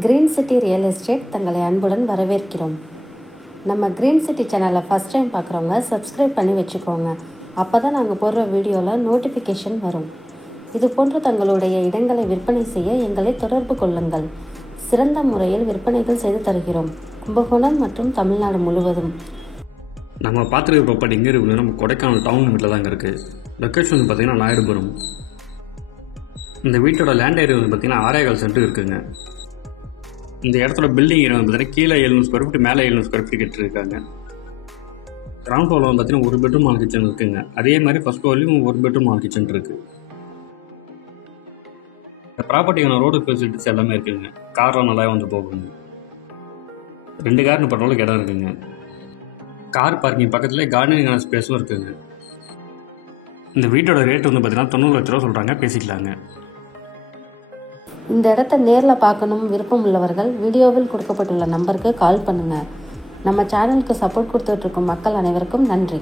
Green city real estate தங்களை அன்புடன் வரவேற்கிறோம். நம்ம கிரீன் சிட்டி சேனலை ஃபஸ்ட் டைம் பார்க்குறவங்க சப்ஸ்கிரைப் பண்ணி வச்சுக்கோங்க. அப்போ தான் நாங்கள் போடுற வீடியோவில் நோட்டிஃபிகேஷன் வரும். இது போன்ற தங்களுடைய இடங்களை விற்பனை செய்ய எங்களை தொடர்பு கொள்ளுங்கள். சிறந்த முறையில் விற்பனைகள் செய்து தருகிறோம். கும்பகோணம் மற்றும் தமிழ்நாடு முழுவதும். நம்ம பார்த்துருக்க ப்ராப்பர்ட்டி எங்கே இருக்குன்னு நம்ம கொடைக்கானல் டவுன் லிமிட்டில் தாங்க இருக்குது. லொக்கேஷன் வந்து பார்த்திங்கன்னா நாயுடுபுரம். இந்த வீட்டோட லேண்ட் ஏரியா வந்து பார்த்திங்கன்னா 6.25 சென்ட் இருக்குங்க. இந்த இடத்துல பில்டிங் ஏரியா வந்து பார்த்தீங்கன்னா கீழே 700 ஸ்கொயர் ஃபீட் மேலே 700 ஸ்கொயர் ஃபீட் கட்டிருக்காங்க. கிரவுண்ட் ஃப்ளோரில் வந்து பார்த்தீங்கன்னா 1 பெட்ரூம் 4 கிச்சன் இருக்குங்க. அதே மாதிரி ஃபஸ்ட் ஃப்ளோர்லேயும் 1 பெட்ரூம் 4 கிச்சன் இருக்குது. இந்த ப்ராப்பர்ட்டிக்கான ரோடு ஃபெசிலிட்டிஸ் எல்லாமே இருக்குங்க. கார்லாம் நல்லா வந்து போகுங்க. 2 கார் பண்ணுறவங்களுக்கு இடம் இருக்குங்க. கார் பார்க்கிங் பக்கத்துலேயே கார்டனிங்கான ஸ்பேஸும் இருக்குங்க. இந்த வீட்டோட ரேட் வந்து பார்த்தீங்கன்னா 90 லட்ச ரூபா சொல்கிறாங்க, பேசிக்கலாங்க. இந்த இடத்த நேரில் பார்க்கணும் விருப்பம் உள்ளவர்கள் வீடியோவில் கொடுக்கப்பட்டுள்ள நம்பருக்கு கால் பண்ணுங்கள். நம்ம சேனலுக்கு சப்போர்ட் கொடுத்துட்ருக்கும் மக்கள் அனைவருக்கும் நன்றி.